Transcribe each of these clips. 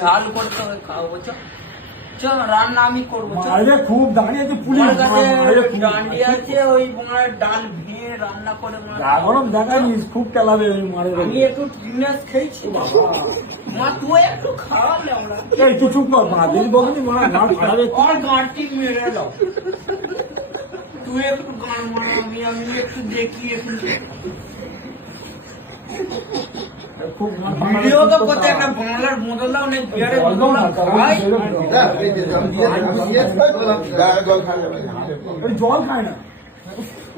ঝাল করতে হবে, খাওয়াবো। চল রান্না আমি করবো। আরে খুব দাঁড়িয়েছে পুলিশ ডান্ডি আছে, ওই ডাল ভেঙে রান্না করে গরম দেখানিস, খুব তেলাবে ওই মারে। আমি একটু টিনাস খেয়েছি মা, তুই একটু খাওয়ালে আমরা। এই তুই চুপ কর, মা দিদি বলবি মা গান খারাবে। আর গানটি মেরে দাও, তুই একটু গান মারা, আমি একটু দেখি একটু। ভিডিও তো করতে একটা বাংলার বদলাও নেই, বিহারের বদলাও খাই। জল খায় না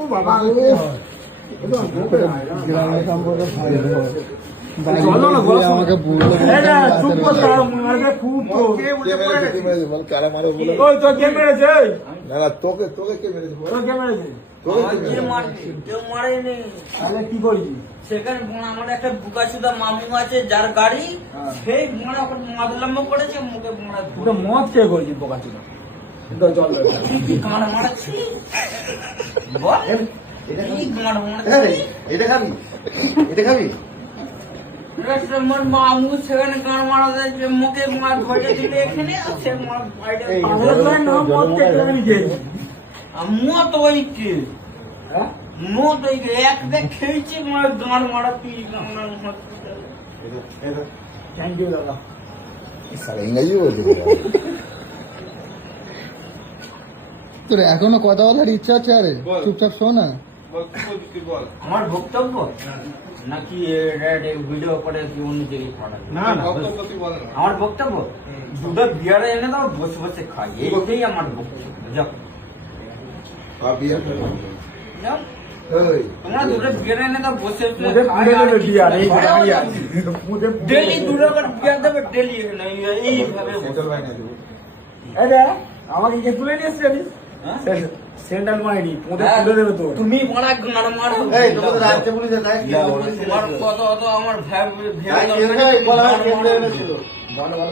ও বাবা, আমাকে কি করেছি সেখানে আমার একটা বুকাসুদা মামু আছে যার গাড়ি, সেই মাদলাম্ব করেছে মুখে মদ খেয়ে করেছি বোকাচুদা। জল গান মারাচ্ছি, এটা খাবি, এটা খাবি। মামু সেখানে গান মারা যাচ্ছে, মুখে ধরে দিলে এখানে সে মত ওইকে মত ওইকে এক দেখ খেয়েছি গান মারা তুই। থ্যাংক ইউ দাদা। ইংরেজি বলছি তোর এখনো কথা বলার ইচ্ছা আছে? আরে চুপচাপ শো না। আমার বক্তব্য নাকি ভিডিও করে অন্য জায়গায় পাঠাবে? না না, আমার বক্তব্য দুটো বিয়ারে এনে দাও, বসে বসে খাই, এইটাই আমার বক্তব্য। যাও তোমরা দুটো বিয়ারে এনে দাও, বসে ডেলি দুটো করে বিয়ার দেবে, ডেলি এইভাবে আমাকে কে তুলে নিয়ে এসছে সেন্ট্রাল মাইনি তুলে দেবে তো। তুমি বড় গান মারো, রাজ্য পুলিশে তোমার কত অত আমার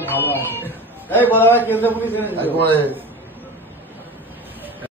ভালো আছে। এই বলা হয় কেন্দ্র পুলিশ